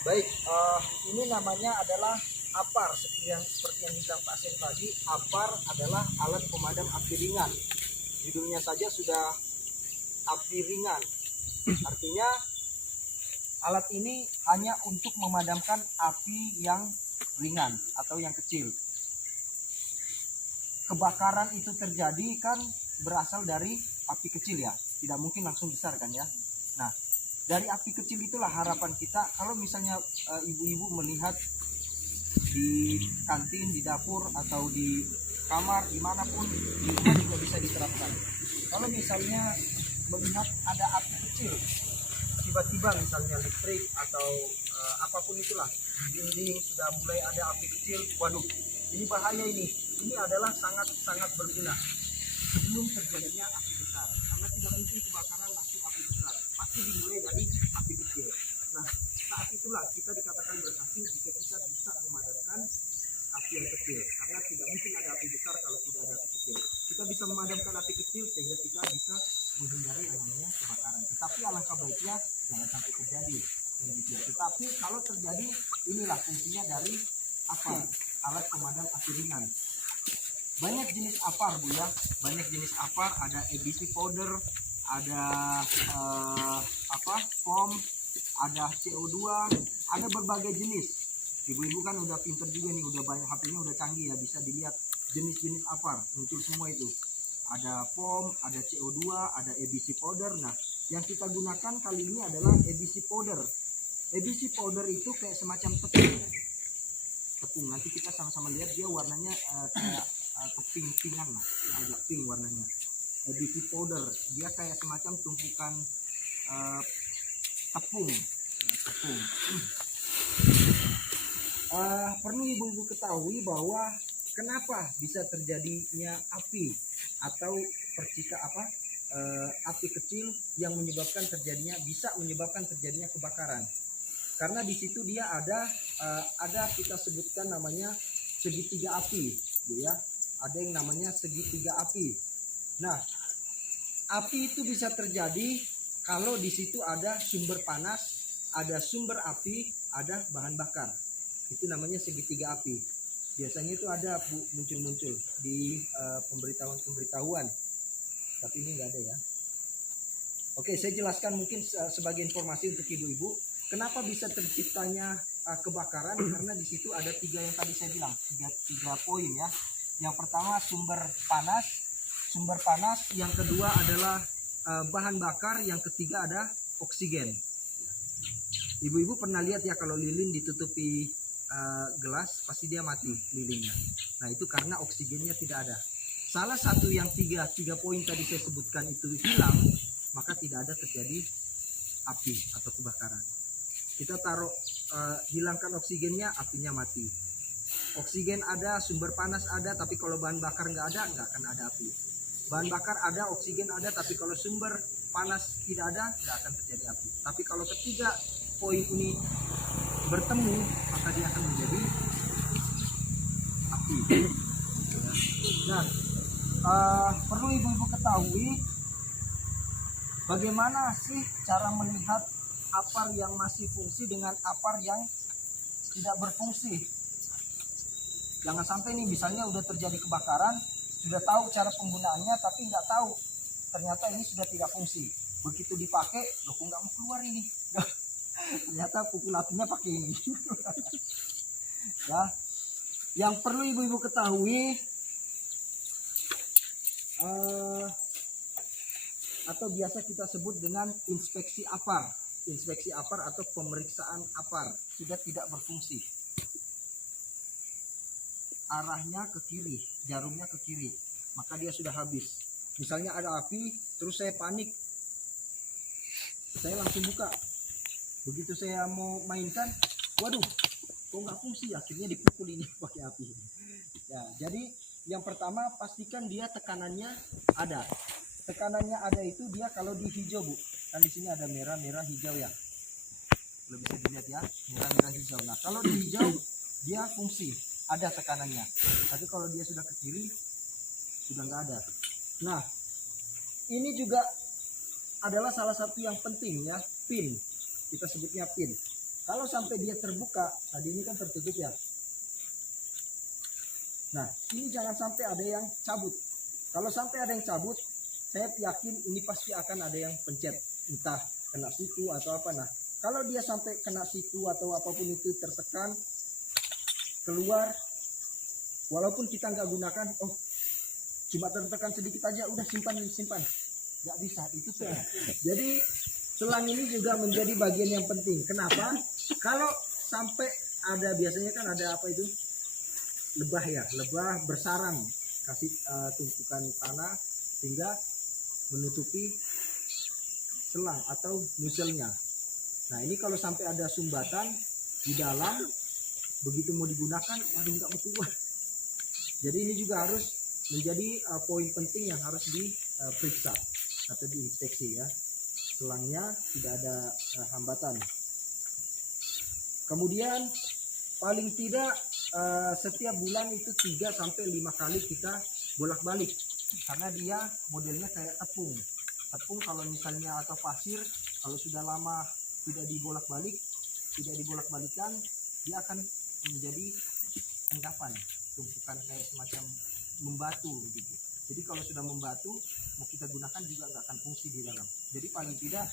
Baik, ini namanya adalah APAR. Seperti yang bilang Pak Sen tadi, APAR adalah alat pemadam api ringan. Judulnya saja sudah api ringan. Artinya alat ini hanya untuk memadamkan api yang ringan atau yang kecil. Kebakaran itu terjadi kan berasal dari api kecil ya, tidak mungkin langsung besar kan ya. Nah, dari api kecil itulah harapan kita kalau misalnya ibu-ibu melihat di kantin, di dapur, atau di kamar, dimanapun di rumah juga bisa diterapkan. Kalau misalnya melihat ada api kecil, tiba-tiba misalnya listrik atau apapun itulah, di dinding sudah mulai ada api kecil, waduh, ini bahaya ini adalah sangat-sangat berguna sebelum terjadinya api besar, karena tidak mungkin kebakaran langsung api besar, pasti dimulai dari api kecil. Nah, saat itulah kita dikatakan berhasil jika kita bisa memadamkan api yang kecil, karena tidak mungkin ada api besar kalau tidak ada api kecil. Kita bisa memadamkan api kecil sehingga kita bisa menghindari yang namanya kebakaran. Tetapi alangkah baiknya jangan sampai terjadi. Tetapi kalau terjadi, inilah fungsinya dari apa? Alat pemadam api ringan. Banyak jenis APAR Bu ya, banyak jenis APAR, ada EBC powder, ada foam, ada CO2, ada berbagai jenis. Ibu-ibu kan udah pinter juga nih, udah banyak HP-nya udah canggih ya, bisa dilihat jenis-jenis APAR muncul semua itu. Ada foam, ada CO2, ada EBC powder. Nah, yang kita gunakan kali ini adalah EBC powder. EBC powder itu kayak semacam tepung. Nanti kita sama-sama lihat dia warnanya kayak keping-pingan lah, agak pink warnanya. EBC powder dia kayak semacam tumpukan tepung. Perlu ibu-ibu ketahui bahwa kenapa bisa terjadinya api atau api kecil yang bisa menyebabkan terjadinya kebakaran. Karena di situ dia ada kita sebutkan namanya segitiga api, Bu ya. Ada yang namanya segitiga api. Nah, api itu bisa terjadi kalau di situ ada sumber panas, ada sumber api, ada bahan bakar. Itu namanya segitiga api. Biasanya itu ada Bu, muncul-muncul di pemberitahuan-pemberitahuan. Tapi ini nggak ada ya. Oke, saya jelaskan mungkin sebagai informasi untuk ibu-ibu. Kenapa bisa terciptanya kebakaran? Karena di situ ada tiga yang tadi saya bilang, tiga poin ya. Yang pertama sumber panas, yang kedua adalah bahan bakar, yang ketiga ada oksigen. Ibu-ibu pernah lihat ya kalau lilin ditutupi gelas pasti dia mati lilinnya. Nah itu karena oksigennya tidak ada. Salah satu yang tiga poin tadi saya sebutkan itu hilang, maka tidak ada terjadi api atau kebakaran. Kita taruh hilangkan oksigennya, apinya mati. Oksigen ada, sumber panas ada, tapi kalau bahan bakar nggak akan ada api. Bahan bakar ada, oksigen ada, tapi kalau sumber panas tidak ada, nggak akan terjadi api. Tapi kalau ketiga poin ini bertemu, maka dia akan menjadi api. Nah, perlu ibu-ibu ketahui bagaimana sih cara melihat APAR yang masih fungsi dengan APAR yang tidak berfungsi. Jangan sampai nih misalnya udah terjadi kebakaran, sudah tahu cara penggunaannya tapi nggak tahu ternyata ini sudah tidak fungsi. Begitu dipakai, loh kok nggak mau keluar ini. Ternyata pukul apinya pakai ini. Ya, yang perlu ibu-ibu ketahui atau biasa kita sebut dengan inspeksi APAR. Inspeksi APAR atau pemeriksaan APAR sudah tidak berfungsi. Arahnya ke kiri, jarumnya ke kiri, maka dia sudah habis. Misalnya ada api, terus saya panik, saya langsung buka. Begitu saya mau mainkan, waduh, kok nggak fungsi? Akhirnya dipukul ini pakai api. Ya, jadi yang pertama pastikan dia tekanannya ada. Tekanannya ada itu dia kalau di hijau Bu, kan di sini ada merah, hijau ya. Belum bisa dilihat ya, merah, hijau. Nah kalau di hijau dia fungsi, ada tekanannya. Tapi kalau dia sudah ke kiri, sudah nggak ada. Nah ini juga adalah salah satu yang penting ya, pin. Kita sebutnya pin. Kalau sampai dia terbuka, tadi ini kan tertutup ya. Nah, ini jangan sampai ada yang cabut. Kalau sampai ada yang cabut, saya yakin ini pasti akan ada yang pencet, entah kena siku atau apa. Nah, kalau dia sampai kena siku atau apapun itu tertekan, keluar, walaupun kita nggak gunakan, oh cuma tertekan sedikit aja, udah simpan, nggak bisa, itu tuh. Jadi selang ini juga menjadi bagian yang penting. Kenapa? Kalau sampai ada, biasanya kan ada apa itu, lebah ya, lebah bersarang, kasih tumpukan tanah sehingga menutupi selang atau nozzle-nya. Nah ini kalau sampai ada sumbatan di dalam, begitu mau digunakan, waduh nggak mau keluar. Jadi ini juga harus menjadi poin penting yang harus diperiksa atau diinspeksi ya. Selangnya tidak ada hambatan. Kemudian paling tidak setiap bulan itu 3 sampai 5 kali kita bolak-balik, karena dia modelnya kayak tepung. Tepung kalau misalnya atau pasir, kalau sudah lama tidak dibolak-balikan, dia akan menjadi endapan, tumpukan kayak semacam membatu gitu. Jadi kalau sudah membatu, mau kita gunakan juga nggak akan fungsi di dalam. Jadi paling tidak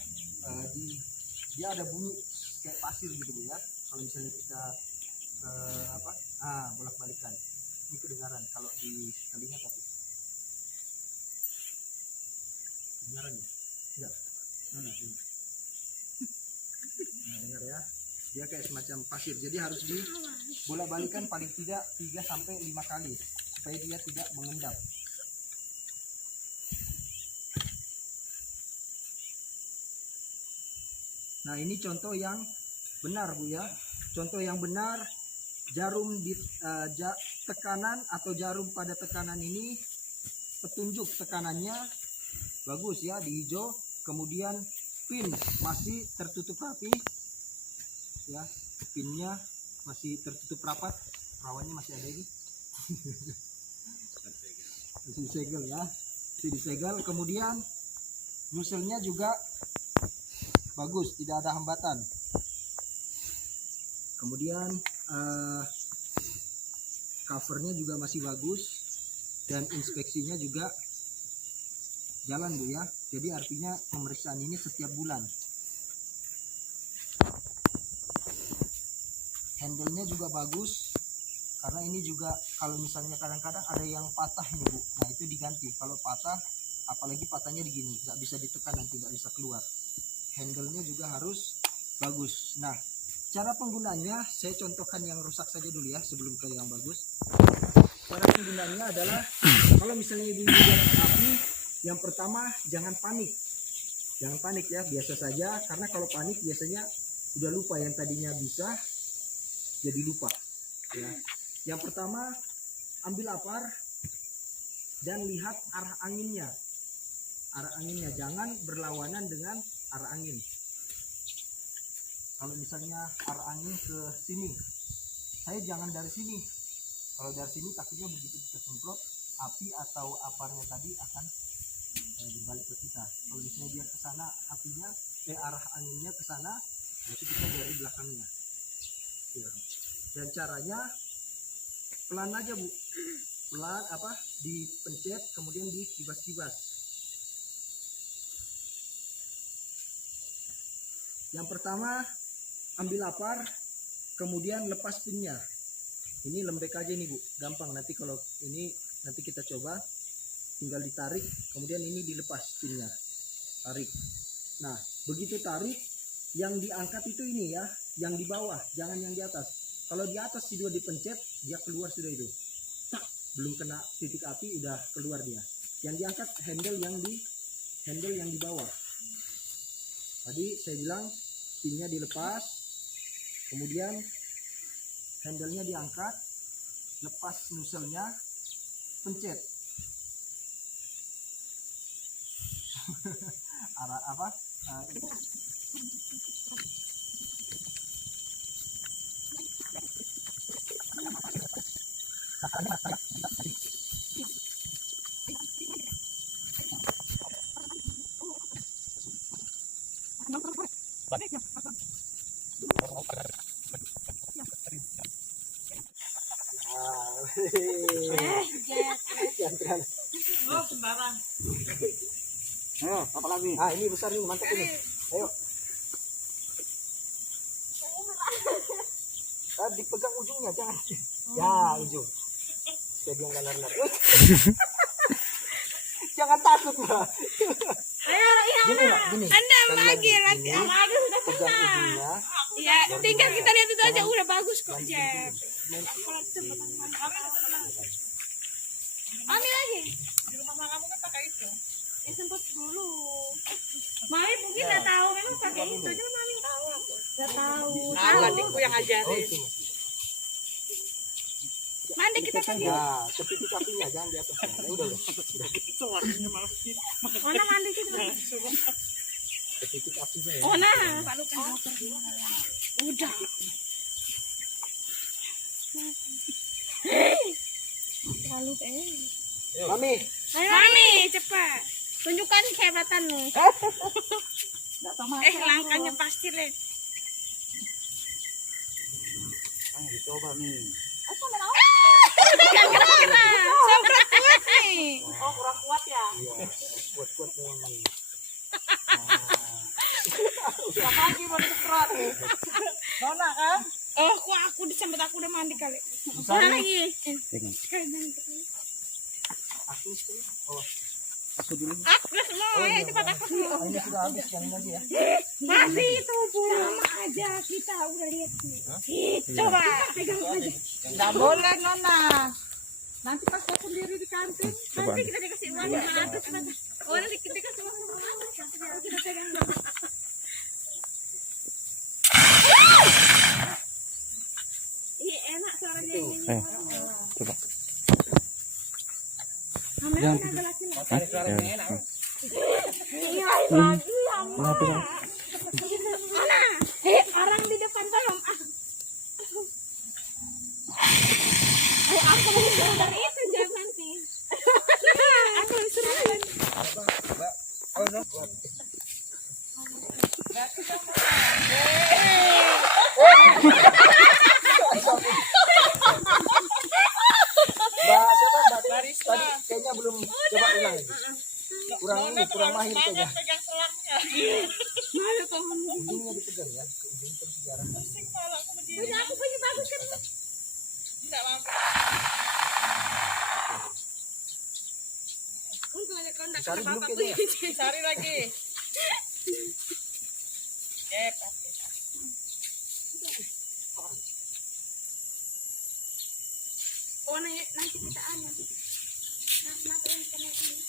dia ada bunyi kayak pasir gitu ya. Kalau misalnya kita bolak-balikan, ini kedengaran kalau di telinga, tapi kedengaran ya? Enggak. Mana ini? Nah, dengar ya. Dia kayak semacam pasir. Jadi harus dibolak-balikan paling tidak 3 sampai 5 kali supaya dia tidak mengendap. Nah, ini contoh yang benar Bu ya. Contoh yang benar, jarum di tekanan atau jarum pada tekanan ini, petunjuk tekanannya bagus ya, di hijau. Kemudian pin masih tertutup rapi ya, pinnya masih tertutup rapat, rawannya masih ada ini. Masih disegel ya, masih disegel. Kemudian nozzle-nya juga bagus, tidak ada hambatan. Kemudian covernya juga masih bagus, dan inspeksinya juga jalan Bu ya. Jadi artinya pemeriksaan ini setiap bulan. Handle-nya juga bagus, karena ini juga kalau misalnya kadang-kadang ada yang patah ini Bu, nah itu diganti. Kalau patah, apalagi patahnya begini, nggak bisa ditekan, nanti nggak bisa keluar. Handle-nya juga harus bagus. Nah, cara penggunanya saya contohkan yang rusak saja dulu ya, sebelum ke yang bagus. Cara penggunaannya adalah, kalau misalnya ibu lihat api, yang pertama jangan panik ya, biasa saja, karena kalau panik biasanya udah lupa, yang tadinya bisa jadi lupa ya. Yang pertama, ambil apar dan lihat arah anginnya, jangan berlawanan dengan arah angin. Kalau misalnya arah angin ke sini, saya jangan dari sini. Kalau dari sini takutnya begitu kita semprot, api atau aparnya tadi akan dibalik ke kita. Kalau misalnya dia ke sana, apinya arah anginnya ke sana, berarti kita dari belakangnya ya. Dan caranya pelan aja Bu, pelan dipencet, kemudian dikibas-kibas. Yang pertama, ambil apar, kemudian lepas pinnya. Ini lembek aja nih Bu, gampang. Nanti kalau ini nanti kita coba, tinggal ditarik, kemudian ini dilepas pinnya, tarik. Nah begitu tarik, yang diangkat itu ini ya, yang di bawah, jangan yang di atas. Kalau di atas si dua dipencet, dia keluar sudah itu, tak, belum kena titik api udah keluar dia. Yang diangkat handle yang di bawah. Tadi saya bilang pinnya dilepas, kemudian handle-nya diangkat, lepas nozzle-nya, pencet. Arah apa? Jangan. Oh, sembarang. Ayo, apa lagi? Ah, ini besar ini, mantap ini. Ayo. Ah, dipegang ujungnya, jangan. Ya, ujung. Saya bilang nggak lari-lari. Jangan takut, Mbak. Ayo, iya. Gini, Mbak, gini. Anda Sekali lagi gini, lagi sudah pegang pernah. ujungnya. Iya, tinggal kita lihat itu aja Jangan. udah bagus kok, Lanjut Jeb. dulu. Mami lagi. Di rumah kamu kan pakai itu. Ya sempat dulu. Mami mungkin nggak tahu memang pakai itu, cuma Mami tahu aku. Nggak tahu. Tahu. Adikku yang Oh, ajarin. itu. Mandi kita kan. Ya, tepi kakinya jangan di atas. Ya, udah. Mana mandi sih? Tepi kakinya ya. Oh nah, Pak Lukas. Udah. Lalu Mami, Mami, cepat. Tunjukkan kehebatanmu. Langkahnya pasti deh. dicoba nih. Jangan gerak-gerak. Saya kuat nih. Oh, kurang kuat ya. Iya, kuat-kuat nih. Lagi mau disemprot. Nona kan? Oh, kok aku disambut aku udah mandi kali. Besar Mana nih. lagi? Aku sih. Oh, aku dulu. Aku semua ya cepat aku. Oh, ini sudah habis yang ini lagi ya. Masih itu sama aja kita udah lihat nih. Coba pegang aja. Enggak boleh, Nona. Nanti pas saya sendiri di kantin. Nanti kita dikasih uang 500. Oh, nanti kita dikasih uang 500. Kita pegang dong. Iya enak suaranya ini. Coba. Jangan agak laki-laki. Iya lagi ya, Ma. Mana? Orang di depan tolong. Aku mau suruh dari itu jangan nanti. Aku suruh. Mbak siapa Mbak? Tadi kayaknya belum coba ulang lagi. Kurang mahir kayaknya. Pegang selangnya. Mana kamu? Ujungnya dipegang ya, ke ujung terus diarahkan. Punya aku punya bagus kan? Enggak mampu. Untung aja kau enggak Cari kena belum bapak kayaknya ya? punya. Cari lagi. Cep. Oh nanti kita anu. Matuin kena ini.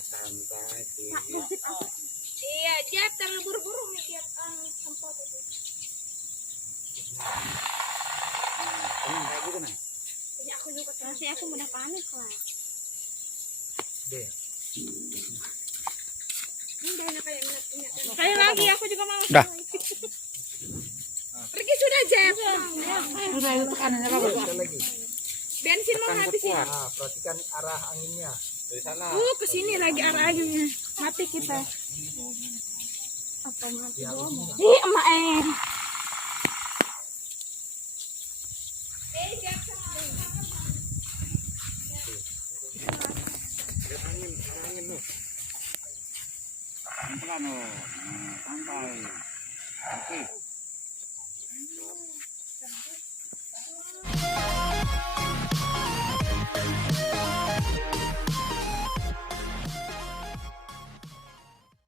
Santai. Iya, dia terlalu buru-buru nih dia sempat itu. Ya aku juga terus aku udah panik lah. Deh. Udah enak kayak minyak. Sekali lagi aku juga mau. Dah. Pergi sudah Jeff. Udah itu kanannya bagus. Sekali lagi. Bensin mau habis ya. Nah, perhatikan arah anginnya. Dari sana. Ke sini lagi arah anginnya. Mati kita. Apa mati bomo? Ih, emak Pelan-pelan, santai. Oke.